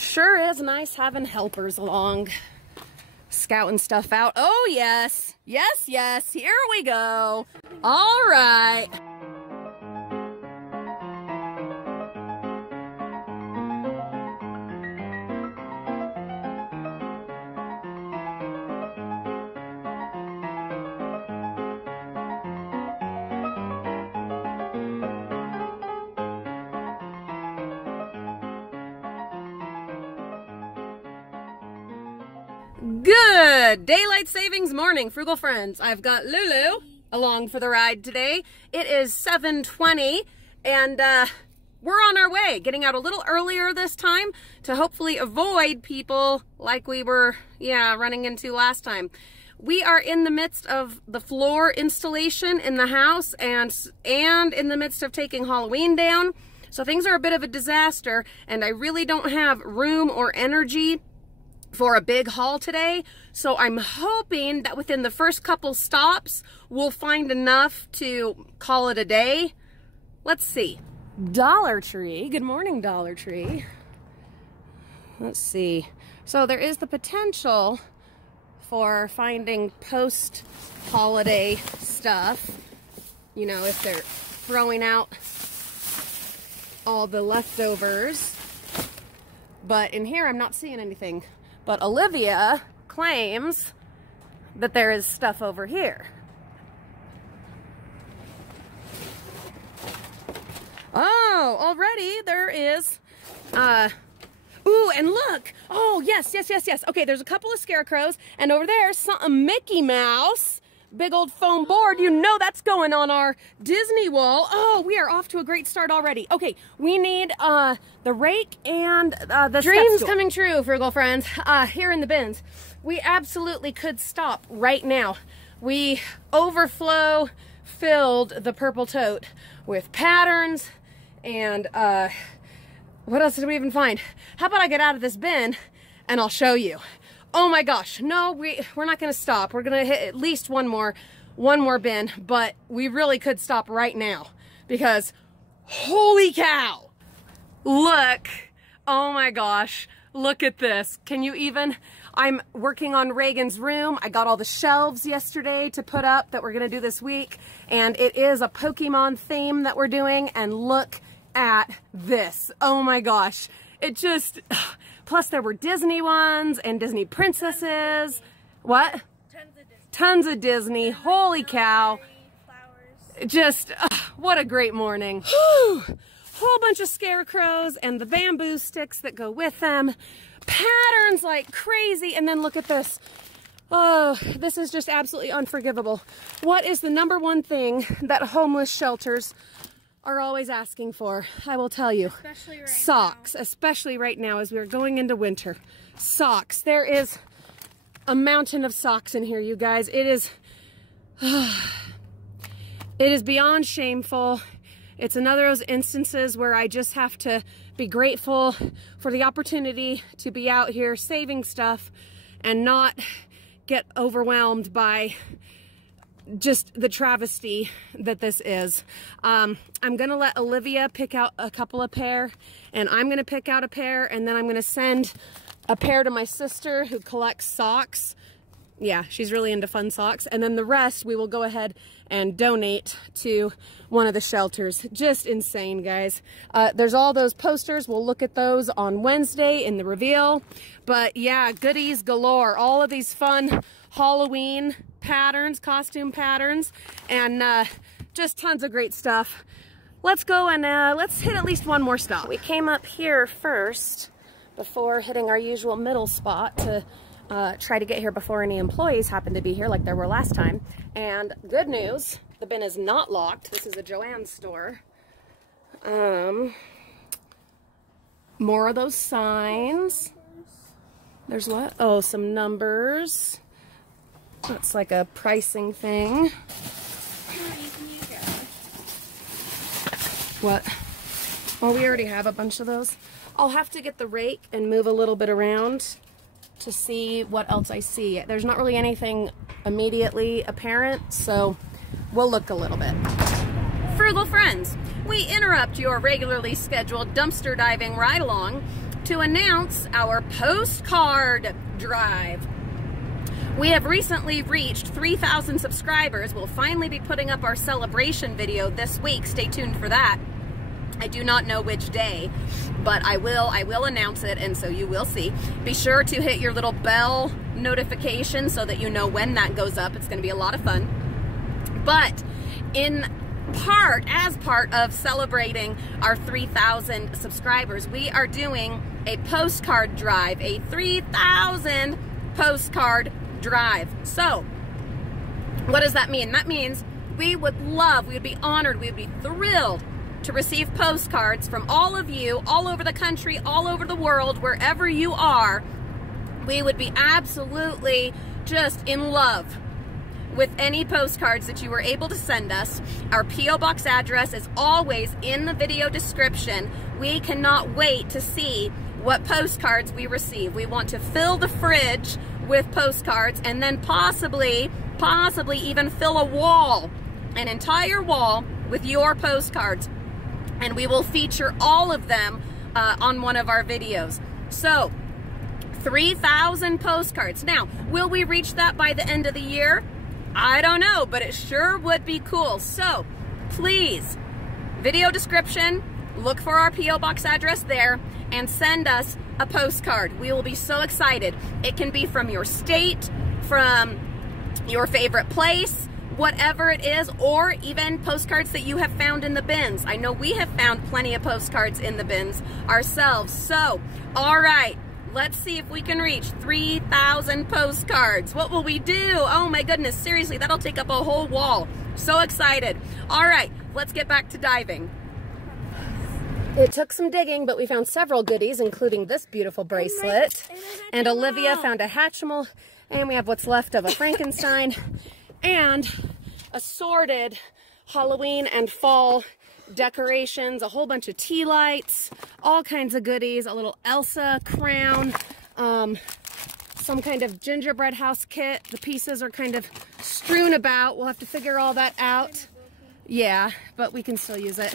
Sure is nice having helpers along, scouting stuff out. Oh yes, yes, yes, here we go. All right. Good daylight savings morning, Frugal friends. I've got Lulu along for the ride today. It is 7:20 and we're on our way, getting out a little earlier this time to hopefully avoid people like we were running into last time. We are in the midst of the floor installation in the house and in the midst of taking Halloween down. So things are a bit of a disaster and I really don't have room or energy for a big haul today. So I'm hoping that within the first couple stops, we'll find enough to call it a day. Let's see. Dollar Tree. Good morning, Dollar Tree. Let's see. So there is the potential for finding post-holiday stuff. You know, if they're throwing out all the leftovers. But in here, I'm not seeing anything. But Olivia claims that there is stuff over here. Oh, already there is. Ooh, and look. Oh, yes, yes, yes, yes. Okay, there's a couple of scarecrows, and over there, a Mickey Mouse. Big old foam board. You know that's going on our Disney wall. Oh, we are off to a great start already. Okay, we need the rake and the dreams coming true, Frugal friends. Here in the bins. We absolutely could stop right now. We overflow filled the purple tote with patterns and what else did we even find? How about I get out of this bin and I'll show you. Oh my gosh, no, we're not gonna stop. We're gonna hit at least one more bin, but we really could stop right now because holy cow, look, oh my gosh, look at this. Can you even, I'm working on Reagan's room. I got all the shelves yesterday to put up that we're gonna do this week, and it is a Pokemon theme that we're doing, and look at this. Oh my gosh, it just, plus there were Disney ones and Disney princesses. What? Tons of Disney. Holy cow. Just, what a great morning. Whew. Whole bunch of scarecrows and the bamboo sticks that go with them. Patterns like crazy. And then look at this. Oh, this is just absolutely unforgivable. What is the #1 thing that homeless shelters are always asking for? I will tell you. Especially right socks, now. Especially right now as we are going into winter. Socks. There is a mountain of socks in here, you guys. It is beyond shameful. It's another of those instances where I just have to be grateful for the opportunity to be out here saving stuff and not get overwhelmed by just the travesty that this is. I'm gonna let Olivia pick out a couple of pair, and I'm gonna pick out a pair, and then I'm gonna send a pair to my sister who collects socks. Yeah, she's really into fun socks. And then the rest we will go ahead and donate to one of the shelters. Just insane, guys. There's all those posters. We'll look at those on Wednesday in the reveal. But yeah, goodies galore. All of these fun Halloween patterns, costume patterns, and just tons of great stuff. Let's go and let's hit at least one more stop. We came up here first before hitting our usual middle spot to try to get here before any employees happen to be here like there were last time. And good news, the bin is not locked. This is a Joann's store. More of those signs. There's what? Oh, some numbers. That's like a pricing thing. What? Oh, we already have a bunch of those. I'll have to get the rake and move a little bit around to see what else I see. There's not really anything immediately apparent, so we'll look a little bit. Frugal friends, we interrupt your regularly scheduled dumpster diving ride along to announce our postcard drive. We have recently reached 3,000 subscribers. We'll finally be putting up our celebration video this week. Stay tuned for that. I do not know which day, but I will announce it, and so you will see. Be sure to hit your little bell notification so that you know when that goes up. It's going to be a lot of fun. But as part of celebrating our 3,000 subscribers, we are doing a postcard drive, a 3,000 postcard drive. So what does that mean? That means we would be honored, we would be thrilled to receive postcards from all of you, all over the country, all over the world, wherever you are. We would be absolutely just in love with any postcards that you were able to send us. Our P.O. Box address is always in the video description. We cannot wait to see what postcards we receive. We want to fill the fridge with postcards, and then possibly even fill a wall, an entire wall with your postcards. And we will feature all of them on one of our videos. So 3,000 postcards. Now, will we reach that by the end of the year? I don't know, but it sure would be cool. So please, video description, look for our P.O. Box address there, and send us a postcard. We will be so excited. It can be from your state, from your favorite place, whatever it is, or even postcards that you have found in the bins. I know we have found plenty of postcards in the bins ourselves. So, all right, let's see if we can reach 3,000 postcards. What will we do? Oh my goodness, seriously, that'll take up a whole wall. So excited. All right, let's get back to diving. It took some digging, but we found several goodies, including this beautiful bracelet. And Olivia found a Hatchimal, and we have what's left of a Frankenstein, and assorted Halloween and fall decorations, a whole bunch of tea lights, all kinds of goodies, a little Elsa crown, some kind of gingerbread house kit. The pieces are kind of strewn about. We'll have to figure all that out. Yeah, but we can still use it.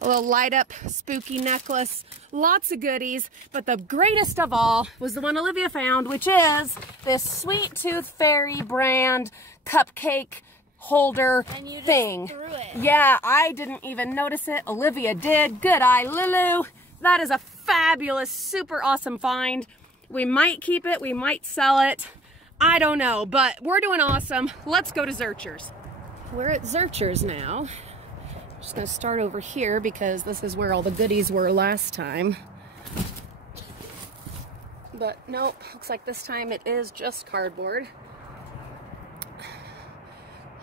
A little light up spooky necklace, lots of goodies, but the greatest of all was the one Olivia found, which is this Sweet Tooth Fairy brand cupcake holder thing. Yeah, I didn't even notice it. Olivia did. Good eye, Lulu. That is a fabulous, super awesome find. We might keep it, we might sell it. I don't know, but we're doing awesome. Let's go to Zurcher's. We're at Zurcher's now. Just gonna start over here because this is where all the goodies were last time. But nope, looks like this time it is just cardboard.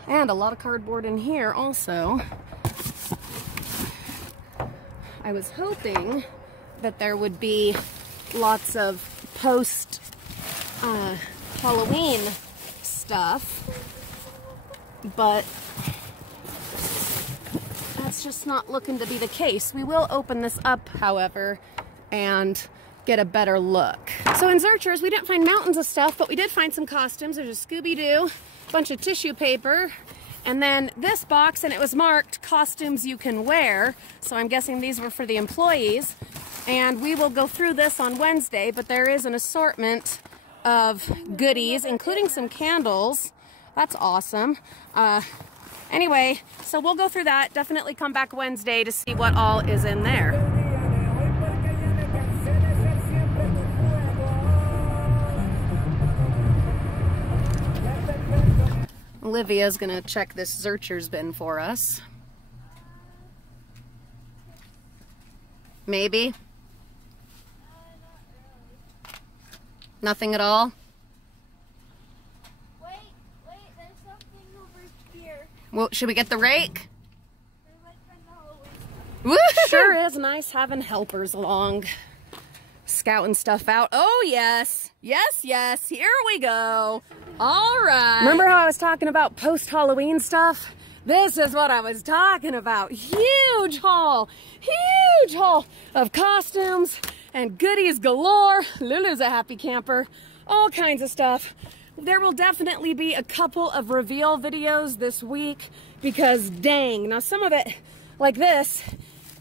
And a lot of cardboard in here also. I was hoping that there would be lots of post Halloween stuff, but that's just not looking to be the case. We will open this up, however, and get a better look. So in Zurcher's, we didn't find mountains of stuff, but we did find some costumes. There's a Scooby-Doo, a bunch of tissue paper, and then this box, and it was marked costumes you can wear. So I'm guessing these were for the employees. And we will go through this on Wednesday, but there is an assortment of goodies, including some candles. That's awesome. Anyway, so we'll go through that. Definitely come back Wednesday to see what all is in there. Olivia's gonna check this Zurcher's bin for us. Maybe? Nothing at all? Well, should we get the rake? Sure is nice having helpers along, scouting stuff out. Oh yes, yes, yes, here we go. All right. Remember how I was talking about post-Halloween stuff? This is what I was talking about. Huge haul of costumes and goodies galore. Lulu's a happy camper. All kinds of stuff. There will definitely be a couple of reveal videos this week because dang, now some of it like this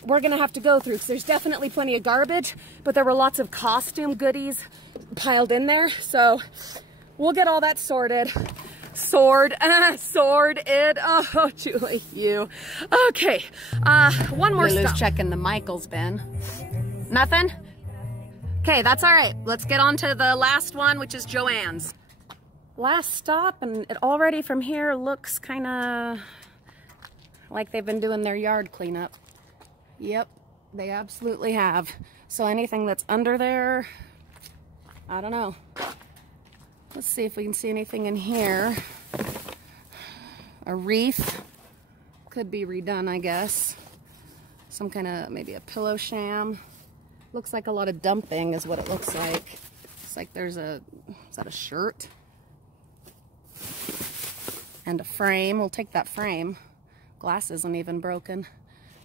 we're gonna have to go through, because there's definitely plenty of garbage, but there were lots of costume goodies piled in there. So we'll get all that sorted. Sorted. Oh, Julie, you. Okay, one more Lulu's stop. checking the Michael's bin. Nothing? Okay, that's all right. Let's get on to the last one, which is Joanne's. Last stop, and it already from here looks kind of like they've been doing their yard cleanup. Yep, they absolutely have. So anything that's under there, I don't know. Let's see if we can see anything in here. A wreath. Could be redone, I guess. Some kind of, maybe a pillow sham. Looks like a lot of dumping is what it looks like. It's like there's a, is that a shirt? And a frame. We'll take that frame. Glass isn't even broken.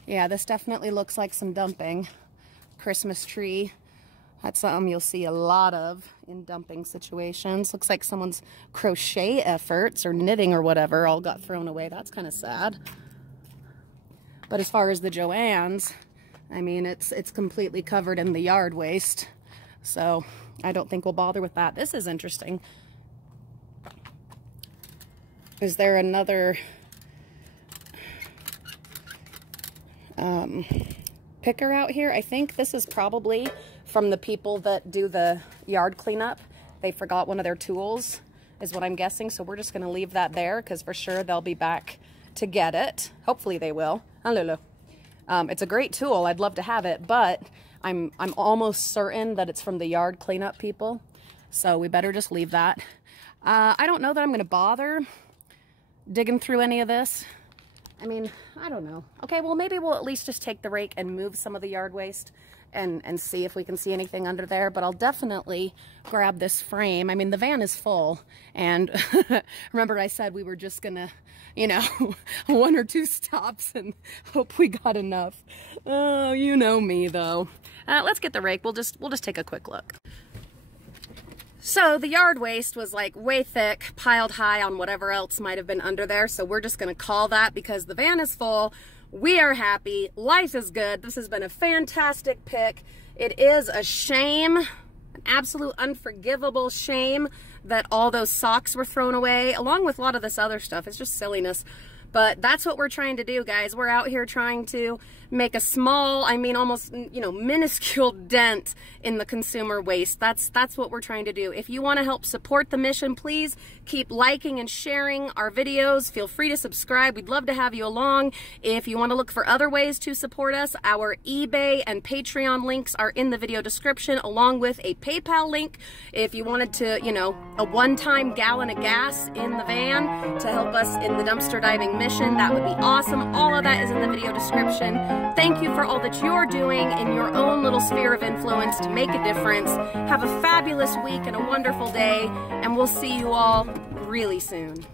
Yeah, this definitely looks like some dumping. Christmas tree. That's something you'll see a lot of in dumping situations. Looks like someone's crochet efforts or knitting or whatever all got thrown away. That's kind of sad. But as far as the Joanne's, I mean, it's completely covered in the yard waste. So I don't think we'll bother with that. This is interesting. Is there another picker out here? I think this is probably from the people that do the yard cleanup. They forgot one of their tools, is what I'm guessing. So we're just going to leave that there, because for sure they'll be back to get it. Hopefully they will. Huh, Lulu? It's a great tool. I'd love to have it, but I'm almost certain that it's from the yard cleanup people. So we better just leave that. I don't know that I'm going to bother digging through any of this. I mean, I don't know. Okay, well, maybe we'll at least just take the rake and move some of the yard waste and see if we can see anything under there. But I'll definitely grab this frame. I mean, the van is full. And remember I said we were just gonna, you know, 1 or 2 stops and hope we got enough. Oh, you know me, though. Let's get the rake. We'll just take a quick look. So the yard waste was like way thick, piled high on whatever else might have been under there. So we're just gonna call that, because the van is full. We are happy. Life is good. This has been a fantastic pick. It is a shame, an absolute unforgivable shame that all those socks were thrown away, along with a lot of this other stuff. It's just silliness. But that's what we're trying to do, guys. We're out here trying to make a small, I mean almost, you know, minuscule dent in the consumer waste. That's what we're trying to do. If you want to help support the mission, please keep liking and sharing our videos. Feel free to subscribe. We'd love to have you along. If you want to look for other ways to support us, our eBay and Patreon links are in the video description, along with a PayPal link. If you wanted to, you know, a one-time gallon of gas in the van to help us in the dumpster diving mission, that would be awesome. All of that is in the video description. Thank you for all that you're doing in your own little sphere of influence to make a difference. Have a fabulous week and a wonderful day, and we'll see you all really soon.